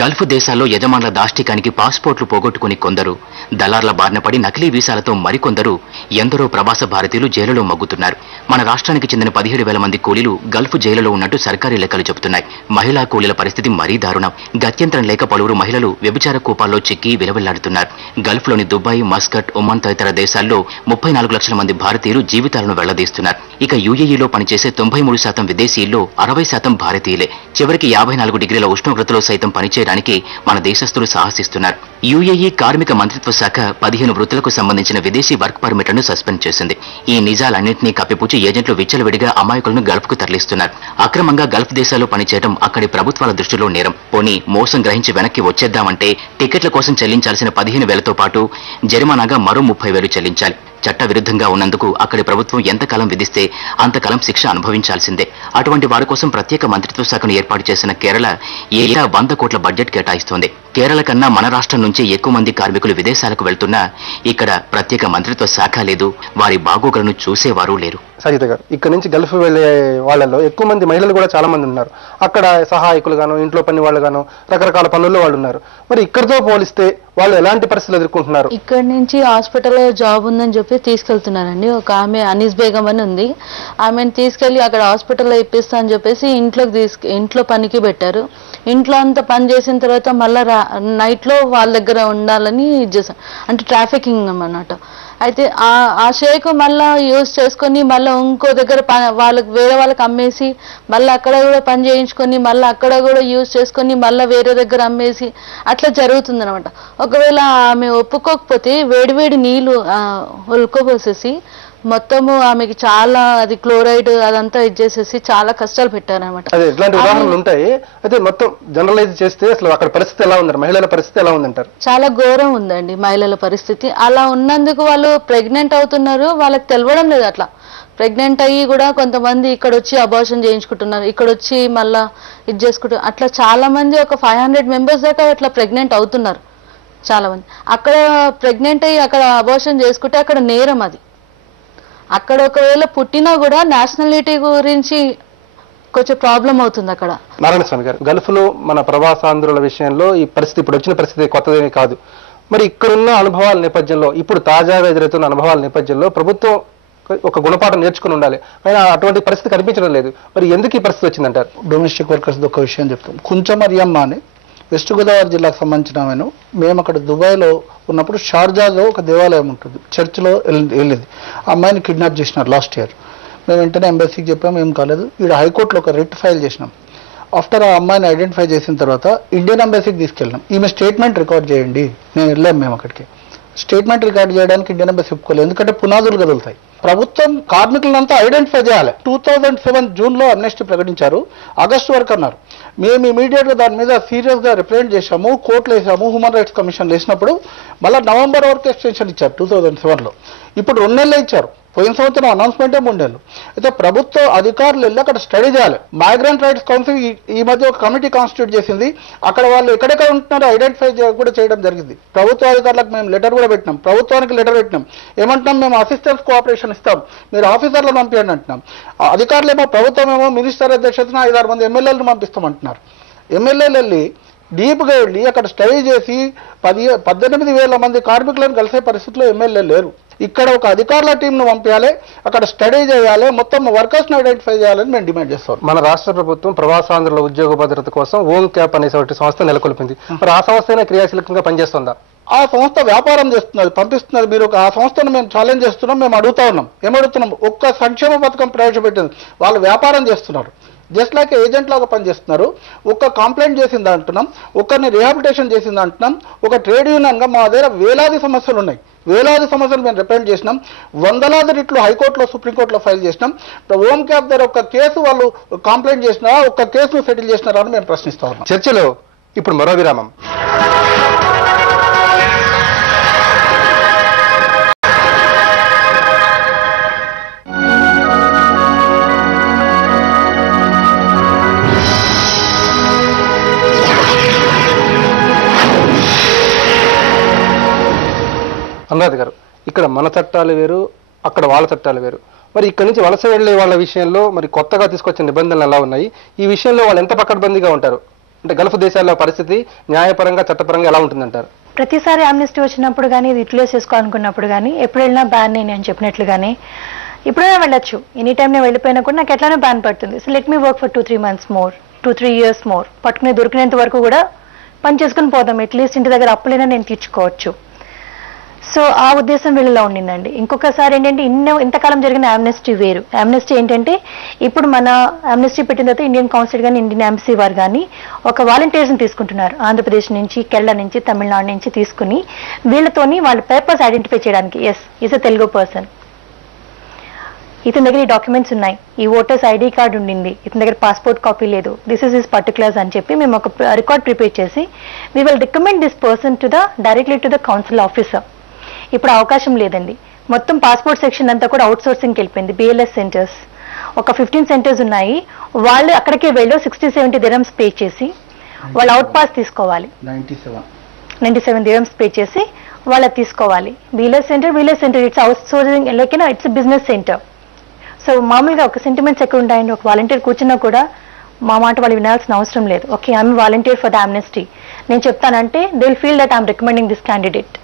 Gulf దేశాల్లో యజమానుల దాష్టికానికి పాస్పోర్ట్లు పోగొట్టుకుని కొందరు, దళార్ల బారిన పడి నకిలీ వీసాలతో మరికొందరు, ఎందరో ప్రవాస భారతీయులు జైలులో మగ్గుతున్నారు. మన రాష్ట్రానికి చెందిన 17,000 మంది కూలీలు గల్ఫ్ జైలులో ఉన్నట్టు సర్కారీ లెక్కలు చెబుతున్నాయి. మహిళా కూలీల పరిస్థితి మరీ దారుణం. గత్యంతరం లేక పలువురు మహిళలు వ్యభిచార కూపాల్లో చిక్కి విలవిల్లాడుతున్నారు. గల్ఫ్లోని దుబాయ్, మస్కట్, ఒమాన్ తదితర దేశాల్లో 34 లక్షల మంది భారతీయులు జీవితాలను వెళ్లదీస్తున్నారు. ఇక యూఏఈలో పనిచేసే 93% విదేశీయుల్లో 60% భారతీయులే. చివరికి 54 డిగ్రీల ఉష్ణోగ్రతలో సైతం పనిచేయడానికి మన దేశస్తులు సాహసిస్తున్నారు. యూఏఈ కార్మిక మంత్రిత్వ శాఖ 15 వృత్తులకు సంబంధించిన విదేశీ వర్క్ పర్మిట్లను సస్పెండ్ చేసింది. ఈ నిజాలన్నింటినీ కప్పిపుచ్చి ఏజెంట్లు విచ్చలవిడిగా అమాయకులను గల్ఫ్కు తరలిస్తున్నారు. అక్రమంగా గల్ఫ్ దేశాల్లో పనిచేయడం అక్కడి ప్రభుత్వాల దృష్టిలో నేరం. పోనీ మోసం గ్రహించి వెనక్కి వచ్చేద్దామంటే టికెట్ల కోసం చెల్లించాల్సిన 15,000తో పాటు జరిమానాగా మరో 30,000 చెల్లించాలి. చట్ట విరుద్ధంగా ఉన్నందుకు అక్కడి ప్రభుత్వం ఎంతకాలం విధిస్తే అంతకాలం శిక్ష అనుభవించాల్సిందే. అటువంటి వారి కోసం ప్రత్యేక మంత్రిత్వ శాఖను ఏర్పాటు చేసిన కేరళ ఏటా 100 కోట్ల బడ్జెట్ కేటాయిస్తోంది. కేరళ కన్నా మన రాష్ట్రం నుంచే ఎక్కువ మంది కార్మికులు విదేశాలకు వెళ్తున్నా ఇక్కడ ప్రత్యేక మంత్రిత్వ శాఖ లేదు, వారి బాగోగులను చూసేవారు లేరు. సజిత గారు, ఇక్కడ నుంచి గల్ఫ్ వెళ్లే వాళ్ళలో ఎక్కువ మంది మహిళలు కూడా చాలా మంది ఉన్నారు. అక్కడ సహాయకులు గాను, ఇంట్లో పని వాళ్ళు గాను, రకరకాల పనుల్లో వాళ్ళు ఉన్నారు. మరి ఇక్కడితో పోలిస్తే వాళ్ళు ఎలాంటి పరిస్థితులు ఎదుర్కొంటున్నారు? ఇక్కడ నుంచి హాస్పిటల్లో జాబ్ ఉందని చెప్పి తీసుకెళ్తున్నారండి. ఒక ఆమె అనీస్ బేగం అని ఉంది, ఆమెను తీసుకెళ్లి అక్కడ హాస్పిటల్లో ఇప్పిస్తా అని చెప్పేసి ఇంట్లో పనికి పెట్టారు. ఇంట్లో అంతా పని చేసిన తర్వాత మళ్ళీ నైట్లో వాళ్ళ దగ్గర ఉండాలని చేశారు. అంటే ట్రాఫికింగ్ అన్నమాట. అయితే ఆ షేక్ మళ్ళీ యూజ్ చేసుకొని మళ్ళీ ఇంకో దగ్గర వాళ్ళకి వేరే వాళ్ళకి అమ్మేసి మళ్ళీ అక్కడ కూడా పని చేయించుకొని మళ్ళీ అక్కడ కూడా యూజ్ చేసుకొని మళ్ళీ వేరే దగ్గర అమ్మేసి అట్లా జరుగుతుంది అనమాట. ఒకవేళ ఆమె ఒప్పుకోకపోతే వేడివేడి నీళ్లు ఉల్కోపోసేసి మొత్తము ఆమెకి చాలా అది క్లోరైడ్ అదంతా ఇచ్చేసేసి చాలా కష్టాలు పెట్టారనమాట. అదే ఇట్లాంటి ఉదాహరణలు ఉంటాయి. అయితే మొత్తం జనరలైజ్ చేస్తే అసలు అక్కడ పరిస్థితి ఎలా ఉంది, మహిళల పరిస్థితి ఎలా ఉందంటారు? చాలా ఘోరం ఉందండి మహిళల పరిస్థితి. అలా ఉన్నందుకు వాళ్ళు ప్రెగ్నెంట్ అవుతున్నారు, వాళ్ళకి తెలవడం లేదు. అట్లా ప్రెగ్నెంట్ అయ్యి కూడా కొంతమంది ఇక్కడ వచ్చి అబార్షన్ చేయించుకుంటున్నారు, ఇక్కడ వచ్చి మళ్ళా ఇది చేసుకుంటారు. అట్లా చాలా మంది ఒక 500 మెంబర్స్ దాకా అట్లా ప్రెగ్నెంట్ అవుతున్నారు చాలా మంది. అక్కడ ప్రెగ్నెంట్ అయ్యి అక్కడ అబార్షన్ చేసుకుంటే అక్కడ నేరం అది. అక్కడ ఒకవేళ పుట్టినా కూడా నేషనాలిటీ గురించి కొంచెం ప్రాబ్లం అవుతుంది అక్కడ. నారాయణ స్వామి గారు, గల్ఫ్ లో మన ప్రవాసాంధ్రుల విషయంలో ఈ పరిస్థితి ఇప్పుడు వచ్చిన పరిస్థితి కొత్తదేమీ కాదు. మరి ఇక్కడున్న అనుభవాల నేపథ్యంలో, ఇప్పుడు తాజాగా ఎదురవుతున్న అనుభవాల నేపథ్యంలో ప్రభుత్వం ఒక గుణపాఠం నేర్చుకుని ఉండాలి. అయినా అటువంటి పరిస్థితి కనిపించడం లేదు. మరి ఎందుకు ఈ పరిస్థితి వచ్చిందంటారు? డొమెస్టిక్ వర్కర్స్ ఒక విషయం చెప్తాం. కుంచమరియమ్మ అని వెస్ట్ గోదావరి జిల్లాకు సంబంధించిన ఆమెను మేము అక్కడ దుబాయ్లో ఉన్నప్పుడు షార్జాలో ఒక దేవాలయం ఉంటుంది, చర్చ్లో వెళ్ళింది. ఆ అమ్మాయిని కిడ్నాప్ చేసినారు లాస్ట్ ఇయర్. మేము వెంటనే ఎంబసీకి చెప్పాము, ఏం కాలేదు. ఈడ హైకోర్టులో ఒక రిట్ ఫైల్ చేసినాం. ఆఫ్టర్ ఆ అమ్మాయిని ఐడెంటిఫై చేసిన తర్వాత ఇండియన్ ఎంబసీకి తీసుకెళ్ళినాం. ఈమె స్టేట్మెంట్ రికార్డ్ చేయండి, నేను వెళ్ళాం మేము అక్కడికి. స్టేట్మెంట్ రికార్డ్ చేయడానికి ఇండియన్ ఎంబసీ ఒప్పుకోలేదు, ఎందుకంటే పునాదులు కదులుతాయి. ప్రభుత్వం కార్మికులంతా ఐడెంటిఫై చేయాలి. 2007 జూన్లో అమ్నెస్టీ ప్రకటించారు, ఆగస్టు వరకు అన్నారు. మేము ఇమీడియట్గా దాని మీద సీరియస్గా రిప్రజెంట్ చేశాము, కోర్టులు వేసాము, హ్యూమన్ రైట్స్ కమిషన్లు వేసినప్పుడు మళ్ళీ నవంబర్ వరకు ఎక్స్టెన్షన్ ఇచ్చారు 2007లో. ఇప్పుడు 2 నెలలే ఇచ్చారు. పోయిన సంవత్సరం అనౌన్స్మెంటే 3 నెలలు. అయితే ప్రభుత్వ అధికారులు వెళ్ళి అక్కడ స్టడీ చేయాలి. మైగ్రెంట్ రైట్స్ కౌన్సిల్ ఈ మధ్య ఒక కమిటీ కాన్స్టిట్యూట్ చేసింది. అక్కడ వాళ్ళు ఎక్కడెక్కడ ఉంటున్నారో ఐడెంటిఫై కూడా చేయడం జరిగింది. ప్రభుత్వ అధికారులకు మేము లెటర్ కూడా పెట్టినాం, ప్రభుత్వానికి లెటర్ పెట్టినాం. ఏమంటున్నాం, మేము అసిస్టెన్స్ కోఆపరేషన్ ఇస్తాం, మీరు ఆఫీసర్లను పంపించండి అంటున్నాం. అధికారులు ఏమో, ప్రభుత్వం ఏమో మినిస్టర్ అధ్యక్షతన 5-6 మంది ఎమ్మెల్యేలను పంపిస్తామంటున్నారు. ఎమ్మెల్యేలు వెళ్ళి డీప్గా వెళ్ళి అక్కడ స్టడీ చేసి 18,000 మంది కార్మికులను కలిసే పరిస్థితిలో ఎమ్మెల్యే లేరు. ఇక్కడ ఒక అధికారుల టీంను పంపించాలి, అక్కడ స్టడీ చేయాలి, మొత్తం వర్కర్స్ని ఐడెంటిఫై చేయాలని మేము డిమాండ్ చేస్తాం. మన రాష్ట్ర ప్రభుత్వం ప్రవాసాంధ్రుల ఉద్యోగ భద్రత కోసం హోమ్ క్యాప్ అనే సంస్థ నెలకొల్పింది. మరి ఆ సంస్థనే క్రియాశీలకంగా పనిచేస్తుందా? ఆ సంస్థ వ్యాపారం చేస్తున్నది, పంపిస్తున్నది. మీరు ఆ సంస్థను మేము ఛాలెంజ్ చేస్తున్నాం, మేము అడుగుతా ఉన్నాం. ఏమడుగుతున్నాం? ఒక్క సంక్షేమ పథకం ప్రవేశపెట్టింది, వాళ్ళు వ్యాపారం చేస్తున్నారు, జస్ట్ లైక్ ఏజెంట్ లాగా పనిచేస్తున్నారు. ఒక్క కంప్లైంట్ చేసింది అంటున్నాం, ఒక్కరిని రిహాబిలిటేషన్ చేసింది అంటున్నాం. ఒక ట్రేడ్ యూనియన్గా మా దగ్గర వేలాది సమస్యలు ఉన్నాయి, వేలాది సమస్యలు మేము రిప్రజెంట్ చేసినాం. వందలాది రిట్లు హైకోర్టులో, సుప్రీంకోర్టులో ఫైల్ చేసినాం. హోమ్ క్యాప్ దగ్గర ఒక కేసు వాళ్ళు కంప్లైంట్ చేసినా, ఒక్క కేసును సెటిల్ చేసినారా అని మేము ప్రశ్నిస్తా ఉన్నాం. చర్చలో ఇప్పుడు మరో విరామం. అనురాధ గారు, ఇక్కడ మన చట్టాలు వేరు, అక్కడ వాళ్ళ చట్టాలు వేరు. మరి ఇక్కడ నుంచి వలస వెళ్లే వాళ్ళ విషయంలో మరి కొత్తగా తీసుకొచ్చిన నిబంధనలు ఎలా ఉన్నాయి? ఈ విషయంలో వాళ్ళు ఎంత పకడ్బందీగా ఉంటారు? అంటే గల్ఫ్ దేశాల్లో పరిస్థితి న్యాయపరంగా చట్టపరంగా ఎలా ఉంటుందంటారు? ప్రతిసారి ఆమ్నెస్టీ వచ్చినప్పుడు కానీ ఇది యూటిలైజ్ చేసుకోవాలనుకున్నప్పుడు కానీ ఎప్పుడు వెళ్ళినా బ్యాన్ నేను చెప్పినట్లుగానే ఇప్పుడైనా వెళ్ళొచ్చు, ఎనీ టైం నేను వెళ్ళిపోయినా కూడా నాకు ఎట్లానే బ్యాన్ పడుతుంది. So let me work for 2-3 months more, 2-3 years more, పట్టుకుని దొరికినంత వరకు కూడా పని చేసుకుని పోదాం, అట్లీస్ట్ ఇంటి దగ్గర అప్పులైనా నేను తీర్చుకోవచ్చు. సో ఆ ఉద్దేశం వీళ్ళలో ఉండిందండి. ఇంకొకసారి ఏంటంటే ఇంతకాలం జరిగిన ఆమ్నెస్టీ వేరు. ఆమ్నెస్టీ ఏంటంటే ఇప్పుడు మన ఆమ్నెస్టీ పెట్టిన తర్వాత ఇండియన్ కౌన్సిల్ కానీ ఇండియన్ ఎంబసీ వారు కానీ ఒక వాలంటీర్స్ని తీసుకుంటున్నారు, ఆంధ్రప్రదేశ్ నుంచి, కేరళ నుంచి, తమిళనాడు నుంచి తీసుకుని వీళ్ళతోని వాళ్ళ పేపర్స్ ఐడెంటిఫై చేయడానికి, S is a Telugu person, ఇతని దగ్గర ఈ డాక్యుమెంట్స్ ఉన్నాయి, ఈ ఓటర్స్ ఐడి కార్డు ఉండింది, ఇతని దగ్గర పాస్పోర్ట్ కాపీ లేదు, దిస్ ఇస్ హిస్ పర్టికులర్స్ అని చెప్పి మేము ఒక రికార్డ్ ప్రిపేర్ చేసి we will recommend this person directly to the council officer. ఇప్పుడు అవకాశం లేదండి. మొత్తం పాస్పోర్ట్ సెక్షన్ అంతా కూడా అవుట్ సోర్సింగ్కి వెళ్ళిపోయింది. BLS సెంటర్స్ ఒక 15 సెంటర్స్ ఉన్నాయి. వాళ్ళు అక్కడికే వెళ్ళి 60-70 dirhams పే చేసి వాళ్ళు అవుట్ పాస్ తీసుకోవాలి. 97 dirhams పే చేసి వాళ్ళకి తీసుకోవాలి. BLS centre it's out sourcing, like it's business centre. So మామూలుగా ఒక సెంటిమెంట్స్ ఎక్కడ ఉంటాయండి, ఒక వాలంటీర్ కూర్చున్నా కూడా మా మాట వాళ్ళు వినాల్సిన అవసరం లేదు. Okay, I'm volunteer for the Amnesty, నేను చెప్తానంటే they will feel that I'm recommending this candidate.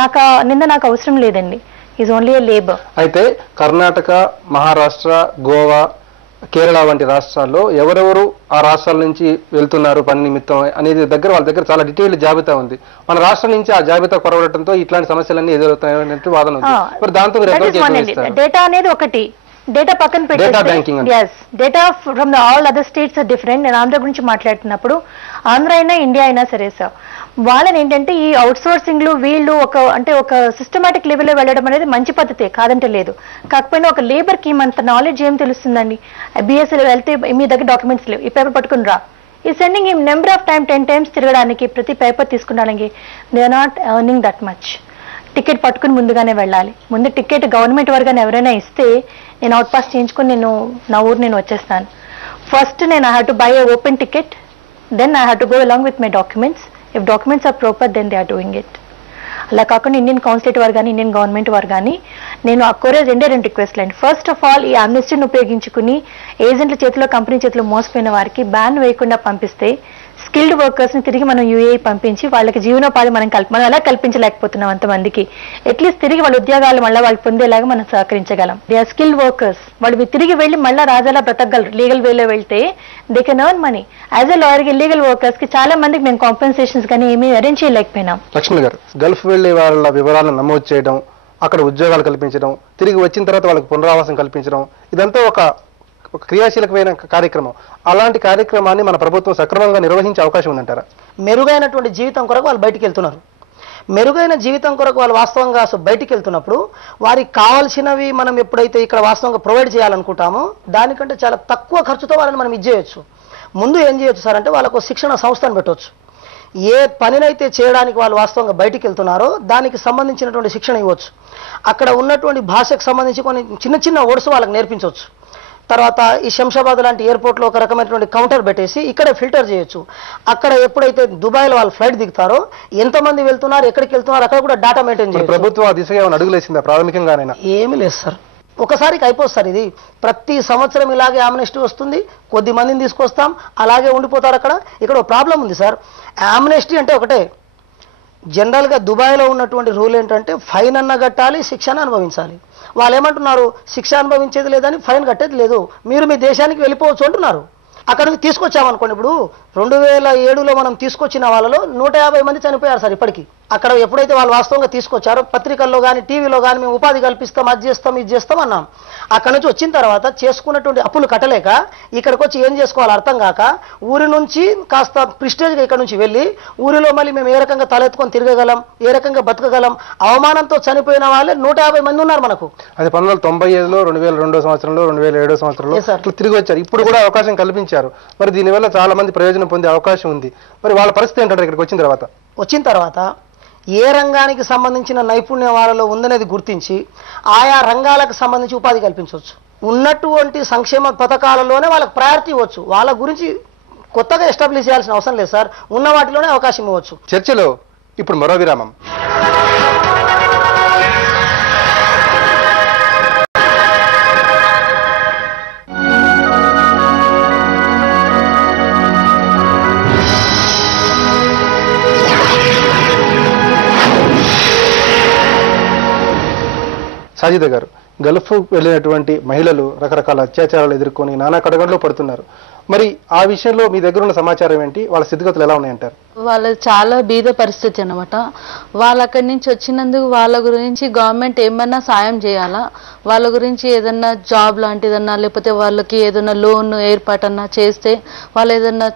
నాకు అవసరం లేదండి, ఈజ్ ఓన్లీ ఏ లేబర్. అయితే కర్ణాటక, మహారాష్ట్ర, గోవా, కేరళ వంటి రాష్ట్రాల్లో ఎవరెవరు ఆ రాష్ట్రాల నుంచి వెళ్తున్నారు పని నిమిత్తం అనేది వాళ్ళ దగ్గర చాలా డీటెయిల్ జాబితా ఉంది. మన రాష్ట్రం నుంచి ఆ జాబితా కొరవడంతో ఇట్లాంటి సమస్యలన్నీ ఎదురవుతాయనే వాదన ఉంది. మరి దాంతో డేటా అనేది ఒకటి, డేటా పక్కన పెట్టేసి data from the all other states are different. నేను ఆంధ్ర గురించి మాట్లాడుతున్నప్పుడు ఆంధ్ర అయినా ఇండియా అయినా సరే సార్, వాళ్ళని ఏంటంటే ఈ అవుట్ సోర్సింగ్లు వీళ్ళు ఒక సిస్టమాటిక్ లెవెల్లో వెళ్ళడం అనేది మంచి పద్ధతే, కాదంటే లేదు. కాకపోయినా ఒక లేబర్కి అంత నాలెడ్జ్ ఏం తెలుస్తుందండి? BSL వెళ్తే మీ దగ్గర డాక్యుమెంట్స్ లేవు, ఈ పేపర్ పట్టుకుని రా, ఈ సెండింగ్ నెంబర్ ఆఫ్ 10 times తిరగడానికి, ప్రతి పేపర్ తీసుకురావడానికి they are not earning that much. Ticket పట్టుకుని ముందుగానే వెళ్ళాలి. ముందు టికెట్ గవర్నమెంట్ వర్గానే ఎవరైనా ఇస్తే నేను అవుట్ పాస్ చేయించుకొని నా ఊరు నేను వచ్చేస్తాను. ఫస్ట్ నేను I have to buy a open ticket, then I have to go along with my documents. If documents are proper then they are doing it. అలా కాకుండా ఇండియన్ కౌన్సిలేట్ వారు కానీ ఇండియన్ గవర్నమెంట్ వారు కానీ నేను ఆ కోరే రెండు రిక్వెస్ట్లు అండి. ఫస్ట్ ఆఫ్ ఆల్ ఈ ఆమ్నెస్టీని ఉపయోగించుకుని ఏజెంట్ల చేతిలో, కంపెనీ చేతిలో మోసపోయిన వారికి బ్యాన్ వేయకుండా పంపిస్తే స్కిల్డ్ వర్కర్స్ని తిరిగి మనం UAE పంపించి వాళ్ళకి జీవనోపాధి మనం ఎలా కల్పించలేకపోతున్నాం అంతమందికి, అట్లీస్ట్ తిరిగి వాళ్ళ ఉద్యోగాలు మళ్ళీ వాళ్ళు పొందేలాగా మనం సహకరించగలం. దే ఆర్ స్కిల్డ్ వర్కర్స్, వాళ్ళు తిరిగి వెళ్ళి మళ్ళీ రాజాలా బ్రతకగలరు. లీగల్ వేలో వెళ్తే they can earn money. As a లాయర్కి ఇల్లీగల్ వర్కర్స్ కి చాలా మందికి మేము కాంపెన్సేషన్స్ కానీ ఏమీ అరేంజ్ చేయలేకపోయినాం. లక్ష్మణ్ గారు, గల్ఫ్ వెళ్లే వాళ్ళ వివరాలను నమోదు చేయడం, అక్కడ ఉద్యోగాలు కల్పించడం, తిరిగి వచ్చిన తర్వాత వాళ్ళకి పునరావాసం కల్పించడం, ఇదంతా ఒక క్రియాశీలకమైన కార్యక్రమం. అలాంటి కార్యక్రమాన్ని మన ప్రభుత్వం సక్రమంగా నిర్వహించే అవకాశం ఉందంటారా? మెరుగైనటువంటి జీవితం కొరకు వాళ్ళు బయటికి వెళ్తున్నారు. మెరుగైన జీవితం కొరకు వాళ్ళు వాస్తవంగా బయటికి వెళ్తున్నప్పుడు వారికి కావాల్సినవి మనం ఎప్పుడైతే ఇక్కడ వాస్తవంగా ప్రొవైడ్ చేయాలనుకుంటామో దానికంటే చాలా తక్కువ ఖర్చుతో వాళ్ళని మనం ఇచ్చేయచ్చు. ముందు ఏం చేయొచ్చు సార్ అంటే వాళ్ళకు శిక్షణ సంస్థను పెట్టవచ్చు. ఏ పనినైతే చేయడానికి వాళ్ళు వాస్తవంగా బయటికి వెళ్తున్నారో దానికి సంబంధించినటువంటి శిక్షణ ఇవ్వచ్చు. అక్కడ ఉన్నటువంటి భాషకు సంబంధించి కొన్ని చిన్న చిన్న వర్డ్స్ వాళ్ళకి నేర్పించవచ్చు. తర్వాత ఈ శంషాబాద్ లాంటి ఎయిర్పోర్ట్లో ఒక రకమైనటువంటి కౌంటర్ పెట్టేసి ఇక్కడే ఫిల్టర్ చేయొచ్చు. అక్కడ ఎప్పుడైతే దుబాయ్లో వాళ్ళు ఫ్లైట్ దిగుతారో ఎంతమంది వెళ్తున్నారు, ఎక్కడికి వెళ్తున్నారు, అక్కడ కూడా డేటా మెయింటైన్ చేయొచ్చు. ప్రభుత్వం ఆ దిశగా అడుగులేసిందా ప్రాథమికంగానైనా? ఏమీ లేదు సార్, ఒకసారికి అయిపోతుంది సార్. ఇది ప్రతి సంవత్సరం ఇలాగే ఆమ్నెస్టీ వస్తుంది, కొద్ది మందిని తీసుకొస్తాం, అలాగే ఉండిపోతారు అక్కడ. ఇక్కడ ప్రాబ్లం ఉంది సార్. ఆమ్నెస్టీ అంటే ఒకటే, జనరల్గా దుబాయ్లో ఉన్నటువంటి రూల్ ఏంటంటే ఫైన్ అన్న కట్టాలి, శిక్షణ అనుభవించాలి. వాళ్ళు ఏమంటున్నారు, శిక్ష అనుభవించేది లేదని ఫైన్ కట్టేది లేదు, మీరు మీ దేశానికి వెళ్ళిపోవచ్చు అంటున్నారు. అక్కడ నుంచి తీసుకొచ్చామనుకోండి, ఇప్పుడు 2007లో మనం తీసుకొచ్చిన వాళ్ళలో 150 మంది చనిపోయారు సార్ ఇప్పటికీ. అక్కడ ఎప్పుడైతే వాళ్ళు వాస్తవంగా తీసుకొచ్చారో పత్రికల్లో కానీ టీవీలో కానీ మేము ఉపాధి కల్పిస్తాం, అది చేస్తాం, ఇది చేస్తాం అన్నాం. అక్కడ నుంచి వచ్చిన తర్వాత చేసుకున్నటువంటి అప్పులు కట్టలేక ఇక్కడికి వచ్చి ఏం చేసుకోవాలో అర్థం కాక ఊరి నుంచి కాస్త ప్రిస్టేజ్గా ఇక్కడ నుంచి వెళ్ళి ఊరిలో మళ్ళీ మేము ఏ రకంగా తలెత్తుకొని తిరగగలం, ఏ రకంగా బతకగలం, అవమానంతో చనిపోయిన వాళ్ళే 150 మంది ఉన్నారు మనకు. అది 1995లో, 2002 సంవత్సరంలో, 2007 సంవత్సరంలో తిరిగి వచ్చారు. ఇప్పుడు కూడా అవకాశం కల్పించారు. మరి దీనివల్ల చాలా మంది ప్రయోజనం పొందే అవకాశం ఉంది. మరి వాళ్ళ పరిస్థితి ఏంటంటారు ఇక్కడికి వచ్చిన తర్వాత? ఏ రంగానికి సంబంధించిన నైపుణ్యం వాళ్ళలో ఉందనేది గుర్తించి ఆయా రంగాలకు సంబంధించి ఉపాధి కల్పించవచ్చు. ఉన్నటువంటి సంక్షేమ పథకాలలోనే వాళ్ళకి ప్రయారిటీ ఇవ్వచ్చు. వాళ్ళ గురించి కొత్తగా ఎస్టాబ్లిష్ చేయాల్సిన అవసరం లేదు సార్, ఉన్న వాటిలోనే అవకాశం ఇవ్వచ్చు. చర్చలో ఇప్పుడు మరో విరామం. సాజిద గారు, గల్ఫ్ వెళ్ళినటువంటి మహిళలు రకరకాల అత్యాచారాలు ఎదుర్కొని నానా కడగండ్లో పడుతున్నారు. మరి ఆ విషయంలో మీ దగ్గర ఉన్న సమాచారం ఏంటి? వాళ్ళ స్థితిగతులు ఎలా ఉన్నాయంటారు? వాళ్ళది చాలా బీద పరిస్థితి అనమాట. వాళ్ళు అక్కడి నుంచి వచ్చినందుకు వాళ్ళ గురించి గవర్నమెంట్ ఏమన్నా సాయం చేయాలా, వాళ్ళ గురించి ఏదన్నా జాబ్ లాంటిదన్నా లేకపోతే వాళ్ళకి ఏదన్నా లోన్ ఏర్పాటన్నా చేస్తే వాళ్ళు ఏదన్నా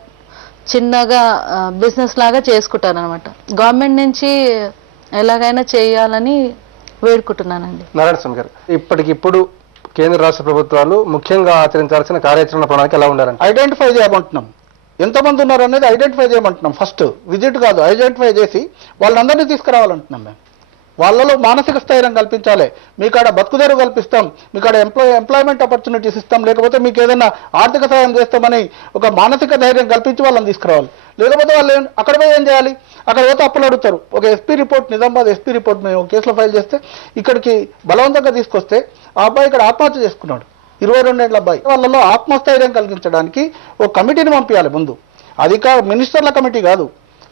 చిన్నగా బిజినెస్ లాగా చేసుకుంటారు అనమాట. గవర్నమెంట్ నుంచి ఎలాగైనా చేయాలని వేడుకుంటున్నానండి. నారాయణ స్వామి గారు, ఇప్పటికిప్పుడు కేంద్ర రాష్ట్ర ప్రభుత్వాలు ముఖ్యంగా ఆచరించాల్సిన కార్యాచరణ ప్రణాళిక ఎలా ఉండాలంటే? ఐడెంటిఫై చేయమంటున్నాం, ఎంతమంది ఉన్నారు అనేది ఐడెంటిఫై చేయమంటున్నాం. ఫస్ట్ విజిట్ కాదు, ఐడెంటిఫై చేసి వాళ్ళందరినీ తీసుకురావాలంటున్నాం. మేము వాళ్ళలో మానసిక స్థైర్యం కల్పించాలి. మీకు ఆడ బతుకుదెరువు కల్పిస్తాం, మీకు ఆడ ఎంప్లాయ్మెంట్ ఆపర్చునిటీస్ ఇస్తాం, లేకపోతే మీకు ఏదైనా ఆర్థిక సహాయం చేస్తామని ఒక మానసిక ధైర్యం కల్పించి వాళ్ళని తీసుకురావాలి. లేకపోతే వాళ్ళు అక్కడ పోయి ఏం చేయాలి? అక్కడ పోతే అప్పులు అడుగుతారు. ఒక SP report, Nizamabad SP report మేము ఒక కేసులో ఫైల్ చేస్తే ఇక్కడికి బలవంతంగా తీసుకొస్తే ఆ అబ్బాయి ఇక్కడ ఆత్మహత్య చేసుకున్నాడు. 22 ఏళ్ల అబ్బాయి. వాళ్ళలో ఆత్మస్థైర్యం కలిగించడానికి ఒక కమిటీని పంపించాలి. ముందు మినిస్టర్ల కమిటీ కాదు,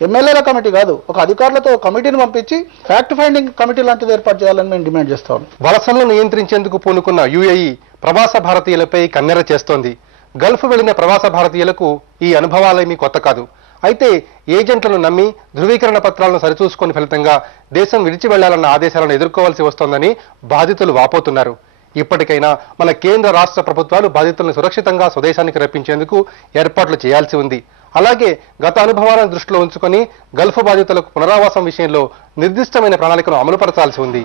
ఎమ్మెల్యేల కమిటీ కాదు, ఒక అధికారులతో కమిటీని పంపించి ఫ్యాక్ట్ ఫైండింగ్ కమిటీ లాంటిది ఏర్పాటు చేయాలని మేము డిమాండ్ చేస్తాం. వలసలను నియంత్రించేందుకు పూనుకున్న యుఏఈ ప్రవాస భారతీయులపై కన్నెర చేస్తోంది. గల్ఫ్ వెళ్లిన ప్రవాస భారతీయులకు ఈ అనుభవాలేమీ కొత్త కాదు. అయితే ఏజెంట్లను నమ్మి ధృవీకరణ పత్రాలను సరిచూసుకుని ఫలితంగా దేశం విడిచి వెళ్లాలన్న ఆదేశాలను ఎదుర్కోవాల్సి వస్తోందని బాధితులు వాపోతున్నారు. ఇప్పటికైనా మన కేంద్ర రాష్ట్ర ప్రభుత్వాలు బాధితులను సురక్షితంగా స్వదేశానికి రప్పించేందుకు ఏర్పాట్లు చేయాల్సి ఉంది. అలాగే గత అనుభవాలను దృష్టిలో ఉంచుకొని గల్ఫ్ బాధితులకు పునరావాసం విషయంలో నిర్దిష్టమైన ప్రణాళికను అమలుపరచాల్సి ఉంది.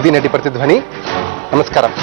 ఇది నేటి ప్రతిధ్వని. నమస్కారం.